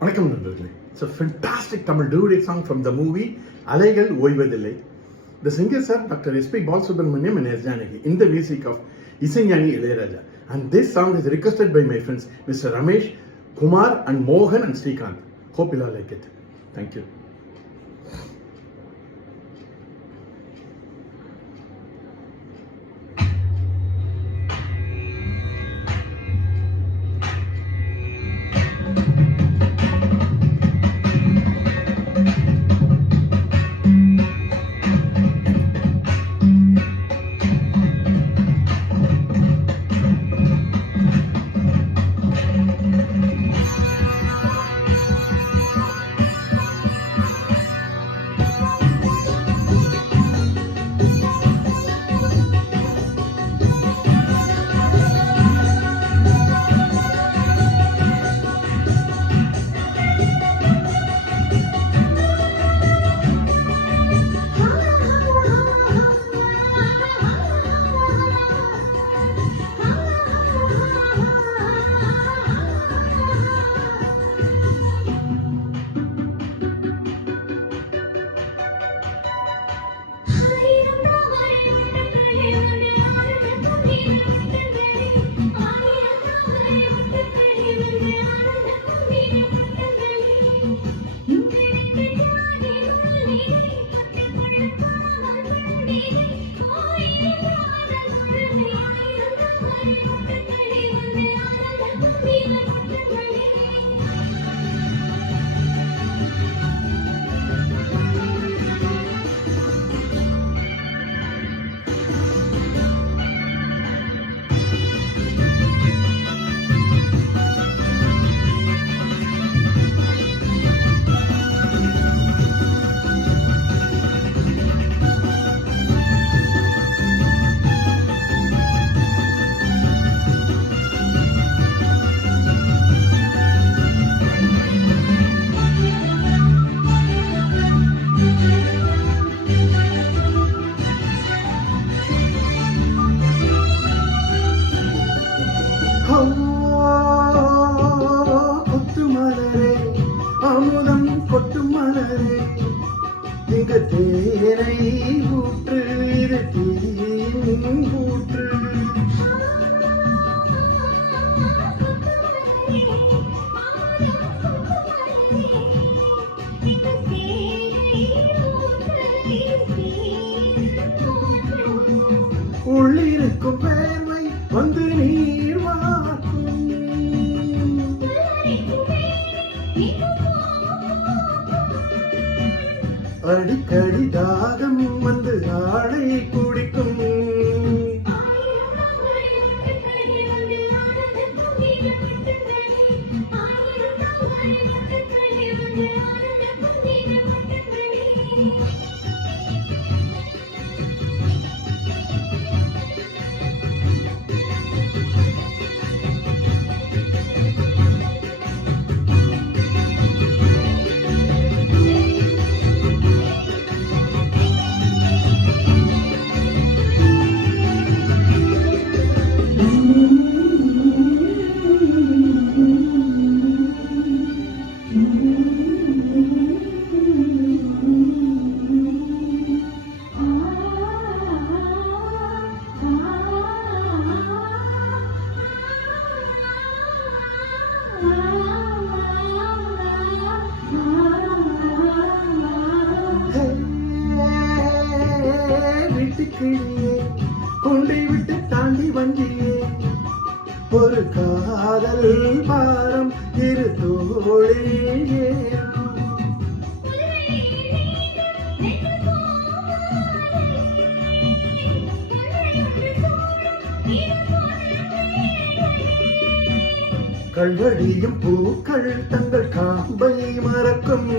வணக்கம் நண்பர்களே. It's a fantastic Tamil duet song from the movie அலைகள் Oivathillai. The singers are Dr. S.P. Balasubramaniam and S. Janaki in the music of Isaignani Ilayaraja. And this song is requested by my friends Mr. Ramesh, Kumar and Mohan and Srikanth. Hope you all like it. Thank you. தேனை ஊற்று இது தீயின் ஊற்று உள்ளிருக்கும் வேர்வை வந்து நீர் வாக்கும் அடிக்கடி தாகம் வந்து ஆளை குடிக்கும் கொண்டை விட்டு தாண்டி வந்தியே ஒரு காதல் பாரம் இரு தோளில் கல்வடியும் பூக்கள் தங்கள் காம்பை மறக்கும்